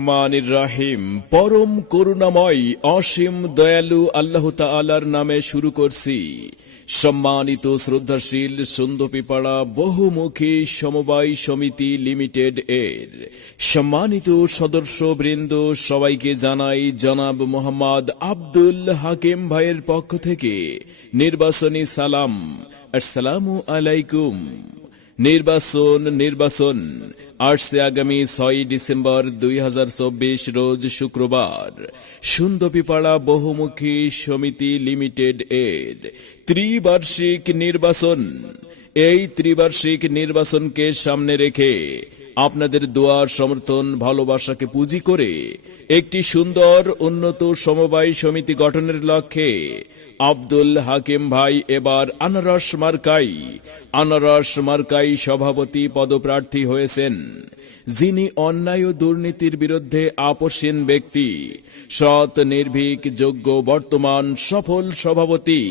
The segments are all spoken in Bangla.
রহমানির রহিম। পরম করুণাময় অসীম দয়ালু আল্লাহ তাআলার নামে শুরু করছি। সম্মানিত শ্রদ্ধাশীল সুন্দরপিপাড়া বহুমুখী সমবায় সমিতি লিমিটেড এর সম্মানিত সদস্যবৃন্দ, সবাইকে জানাই জনাব মোহাম্মদ আব্দুল হাকিম ভাইয়ের পক্ষ থেকে নির্বাচনী সালাম। আসসালামু আলাইকুম। নির্বাচন আসছে আগামী 6 ডিসেম্বর 2024 রোজ শুক্রবার। সুন্দরপিপাড়া বহুমুখী সমিতি লিমিটেড এর ত্রিবার্ষিক নির্বাচন। এই ত্রিবার্ষিক নির্বাচনকে সামনে রেখে আপনাদের দোয়ার সমর্থন ভালোবাসাকে পুঁজি করে একটি সুন্দর উন্নত সমবায় সমিতি গঠনের লক্ষ্যে আব্দুল হাকিম ভাই এবার আনারস মার্কাই সভাপতি পদপ্রার্থী হয়েছেন। যিনি অন্যায় ও দুর্নীতির বিরুদ্ধে আপোষহীন ব্যক্তি, সৎ, নির্ভীক, যোগ্য, বর্তমান সফল সভাপতি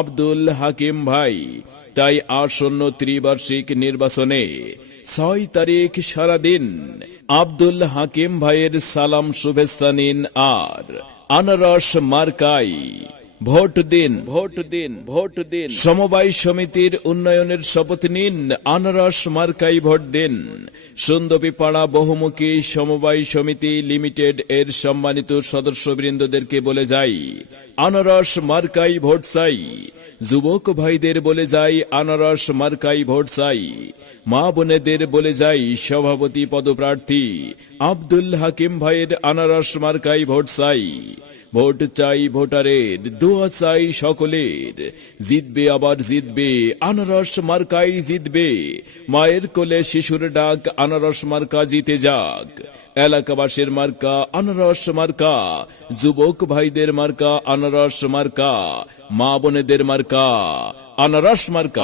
আব্দুল হাকিম ভাই। তাই আসন্ন ত্রিবার্ষিক নির্বাচনে 6 তারিখ সারাদিন আব্দুল হাকিম ভাইয়ের সালাম শুভেচ্ছা নিন আর আনারস মার্কাই ভোট দিন। সমবায় সমিতির উন্নয়নের শপথ নিন, আনারস মার্কাই ভোট দিন। সুন্দরপিপাড়া বহুমুখী সমবায় সমিতি লিমিটেড এর সম্মানিত সদস্যবৃন্দদেরকে বলে যাই, আনারস মার্কাই ভোট চাই। যুবক ভাইদের বলে যাই, আনারস মার্কাই ভোট চাই। মা বোনেদের বলে যাই, সভাপতি পদপ্রার্থী আব্দুল হাকিম ভাইয়ের আনারস মার্কাই ভোট চাই। ভোট চাই ভোটারের, দোয়া চাই সকলের। জিতবে আবার জিতবে, আনারস মার্কাই জিতবে। মায়ের কোলে শিশুর ডাক, আনারস মার্কা জিতে যাক। এলাকাবাসীর মার্কা আনারস মার্কা, যুবক ভাইদের মার্কা আনারস মার্কা, মা বোনেদের মার্কা আনারস মার্কা।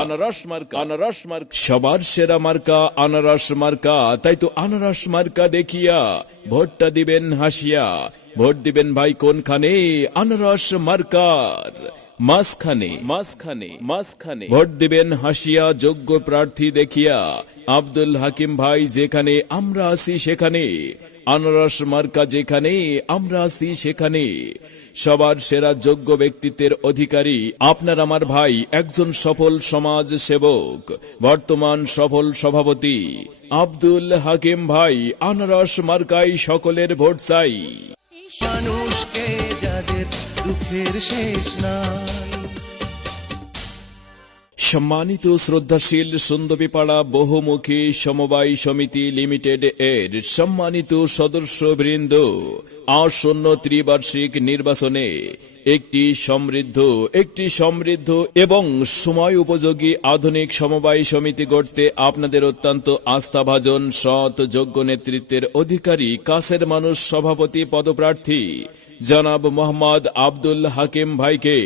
সবার সেরা মার্কা আনারস মার্কা। তাই তো আনারস মার্কা দেখিয়া ভোটটা দিবেন হাসিয়া। ভোট দিবেন ভাই কোনখানে? আনারস মার্কার মাঝখানে ভোট দিবেন হাসিয়া, যোগ্য প্রার্থী দেখিয়া। আব্দুল হাকিম ভাই যেখানে, আমরা আছি সেখানে। আনারস মার্কা যেখানে, আমরা আছি সেখানে। সবার সেরা যোগ্য ব্যক্তিত্বের অধিকারী আপনার আমার ভাই, একজন সফল সমাজ সেবক, বর্তমান সফল সভাপতি আব্দুল হাকিম ভাই। আনারস মার্কাই সকলের ভোট চাই। মানুষকে যাদের দুঃখের শেষ নাই। সম্মানিত শ্রদ্ধাশীল সুন্দরপিপাড়া বহুমুখী সমবায় সমিতি লিমিটেড এর সম্মানিত সদস্যবৃন্দ, আসন্ন ত্রিবার্ষিক নির্বাচনে একটি সমৃদ্ধ এবং সময় উপযোগী আধুনিক সমবায় সমিতি গড়তে আপনাদের অত্যন্ত আস্থাভাজন, সৎ, যোগ্য নেতৃত্বের অধিকারী, কাছের মানুষ সভাপতি পদপ্রার্থী জনাব মোহাম্মদ আব্দুল হাকিম ভাইকে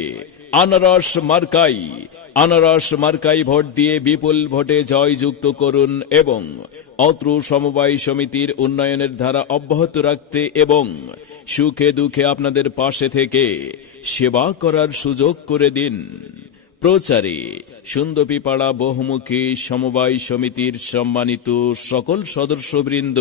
আনারস মার্কাই ভোট দিয়ে বিপুল ভোটে জয়যুক্ত করুন এবং অত্র সমবায় সমিতির উন্নয়নের ধারা অব্যাহত রাখতে এবং সুখে দুঃখে আপনাদের পাশে থেকে সেবা করার সুযোগ করে দিন। প্রচারে সুন্দরপিপাড়া বহুমুখী সমবায় সমিতির সম্মানিত সকল সদস্যবৃন্দ।